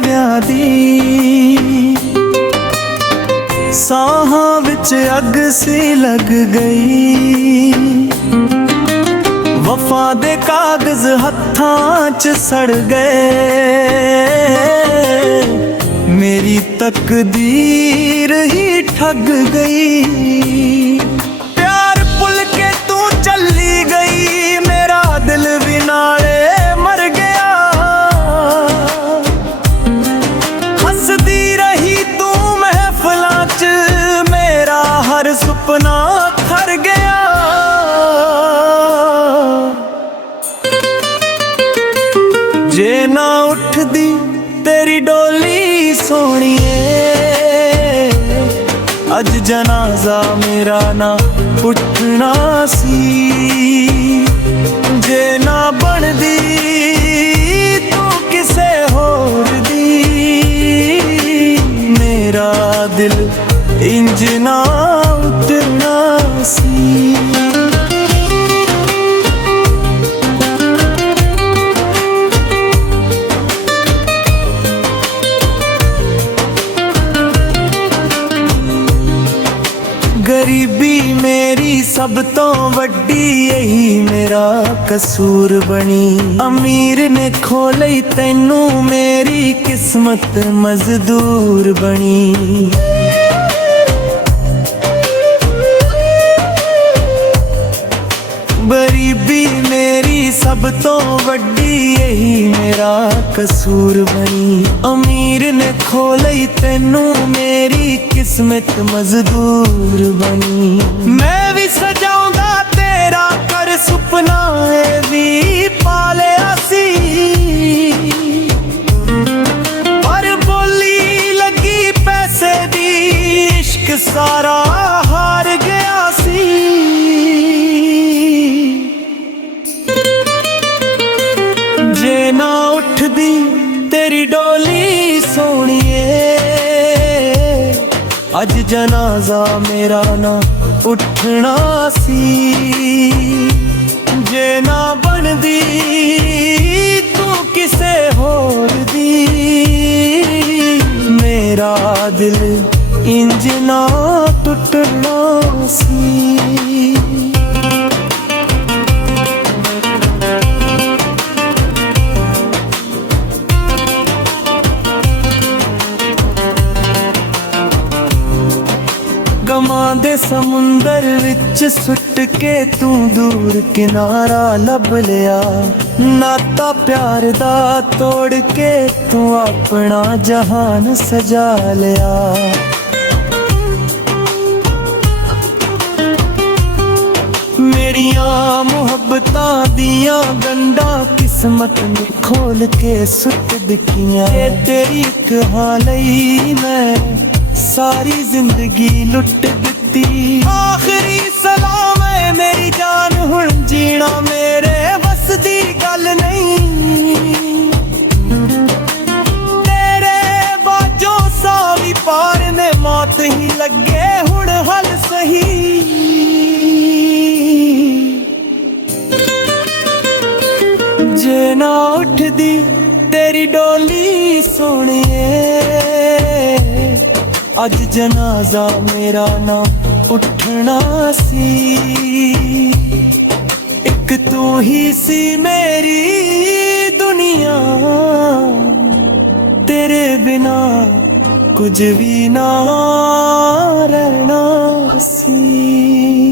ਵਿਆਹ ਦੀ। ਸਾਹਾਂ ਵਿੱਚ ਅੱਗ ਸੀ ਲੱਗ ਗਈ, ਵਫਾ ਦੇ ਕਾਗਜ਼ ਹੱਥਾਂ 'ਚ ਸੜ ਗਏ। ਮੇਰੀ ਤਕਦੀਰ ਹੀ ਠੱਗ ਗਈ, ਪਿਆਰ ਭੁੱਲ ਕੇ ਤੂੰ ਚੱਲੀ ਗਈ, ਮੇਰਾ ਦਿਲ ਵੀ ਨਾਲੇ ਮਰ ਗਿਆ। ਹੱਸਦੀ ਰਹੀ ਤੂੰ ਮਹਿਫਲਾਂ 'ਚ, ਮੇਰਾ ਹਰ ਸੁਪਨਾ ਖਰ ਗਿਆ। ਜੇ ਨਾ ਉੱਠਦੀ ਤੇਰੀ ਡੋਲੀ ਸੋਹਣੀਏ, ਅੱਜ ਜਨਾਜ਼ਾ ਮੇਰਾ ਨਾ ਉੱਠਣਾ ਸੀ। ਜੇ ਨਾ ਬਣਦੀ ਤੂੰ ਕਿਸੇ ਹੋਰ ਦੀ, ਮੇਰਾ ਦਿਲ ਇੰਜ ਨਾ ਉੱਠਣਾ ਸੀ। ਗਰੀਬੀ ਮੇਰੀ ਸਭ ਤੋਂ ਵੱਡੀ, ਇਹੀ ਮੇਰਾ ਕਸੂਰ ਬਣੀ। ਅਮੀਰ ਨੇ ਖੋ ਲਈ ਤੈਨੂੰ, ਮੇਰੀ ਕਿਸਮਤ ਮਜ਼ਦੂਰ ਬਣੀ। ਗਰੀਬੀ ਮੇਰੀ ਸਭ ਤੋਂ ਵੱਡੀ, ਇਹੀ ਮੇਰਾ ਕਸੂਰ ਬਣੀ। ਅਮੀਰ ਨੇ ਖੋ ਲਈ ਤੈਨੂੰ, ਮੇਰੀ ਕਿਸਮਤ ਮਜ਼ਦੂਰ ਬਣੀ। ਮੈਂ ਵੀ ਸਜਾਉਂਦਾ ਤੇਰਾ ਕਰ ਸੁਪਨਾ, ਇਹ ਵੀ ਪਾਲਿਆ ਸੀ, ਪਰ ਬੋਲੀ ਲੱਗੀ ਪੈਸੇ ਦੀ, ਇਸ਼ਕ ਸਾਰਾ ਹਾਰ ਗਿਆ ਸੀ। ਜੇ ਨਾ ਉੱਠਦੀ ਤੇਰੀ ਡੋਲੀ ਸੋਹਣੀਏ, ਅੱਜ ਜਨਾਜ਼ਾ ਮੇਰਾ ਨਾ ਉੱਠਣਾ ਸੀ। ਜੇ ਨਾ ਬਣਦੀ ਤੂੰ ਕਿਸੇ ਹੋਰ ਦੀ, ਮੇਰਾ ਦਿਲ ਇੰਜ ਨਾ ਟੁੱਟਣਾ ਸੀ। ਗਮਾਂ ਦੇ ਸਮੁੰਦਰ ਵਿੱਚ ਸੁੱਟ ਕੇ ਤੂੰ ਦੂਰ ਕਿਨਾਰਾ ਲੱਭ ਲਿਆ। ਨਾਤਾ ਪਿਆਰ ਦਾ ਤੋੜ ਕੇ ਤੂੰ ਆਪਣਾ ਜਹਾਨ ਸਜਾ ਲਿਆ। ਮੇਰੀਆਂ ਮੁਹੱਬਤਾਂ ਦੀਆਂ ਗੰਢਾਂ ਕਿਸਮਤ ਨੇ ਖੋਲ ਕੇ ਸੁੱਟ ਦਿੱਤੀਆਂ। ਇਹ ਤੇਰੀ ਇੱਕ ਹਾਂ ਲਈ ਮੈਂ ਸਾਰੀ ਜ਼ਿੰਦਗੀ ਲੁੱਟ ਦਿੱਤੀ। ਆਖਰੀ ਸਲਾਮ ਹੈ ਮੇਰੀ ਜਾਨ, ਹੁਣ ਜੀਣਾ ਮੇਰੇ ਵੱਸ ਦੀ ਗੱਲ ਨਹੀਂ। ਤੇਰੇ ਬਾਝੋਂ ਸਾਹ ਵੀ ਪਾਰ ਨੇ, ਮੌਤ ਹੀ ਲੱਗੇ ਹੁਣ ਹੱਲ ਸਹੀ। ਜੇ ਨਾ ਉੱਠਦੀ ਤੇਰੀ ਡੋਲੀ ਸੋਹਣੀਏ, ਅੱਜ ਜਨਾਜ਼ਾ ਮੇਰਾ ਨਾ ਉੱਠਣਾ ਸੀ। ਇੱਕ ਤੂੰ ਹੀ ਸੀ ਮੇਰੀ ਦੁਨੀਆ, ਤੇਰੇ ਬਿਨਾ ਕੁਝ ਵੀ ਨਾ ਰਹਿਣਾ ਸੀ।